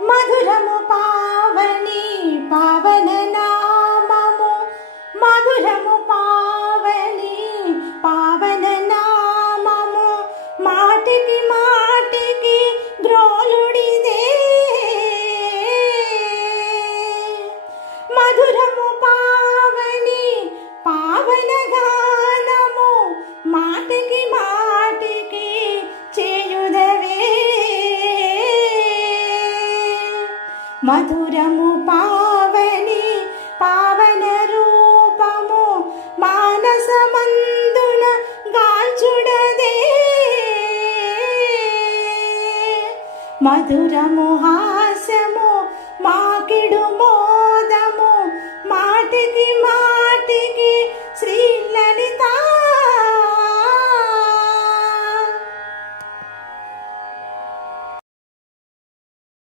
మధురము పావని పావన నామము, మధురము పావని పావన నామము, మాటికి మాటికి గ్రోలుడిదే. మధురము పావని పావన గానము, మాటికి మాటికి చేయుదవే. మధురము పావని పావన రూపము, మానసమందున గాల్చుడదే. మధురము హాస్యము మాకిడు మోదము, మాటికి మాటికి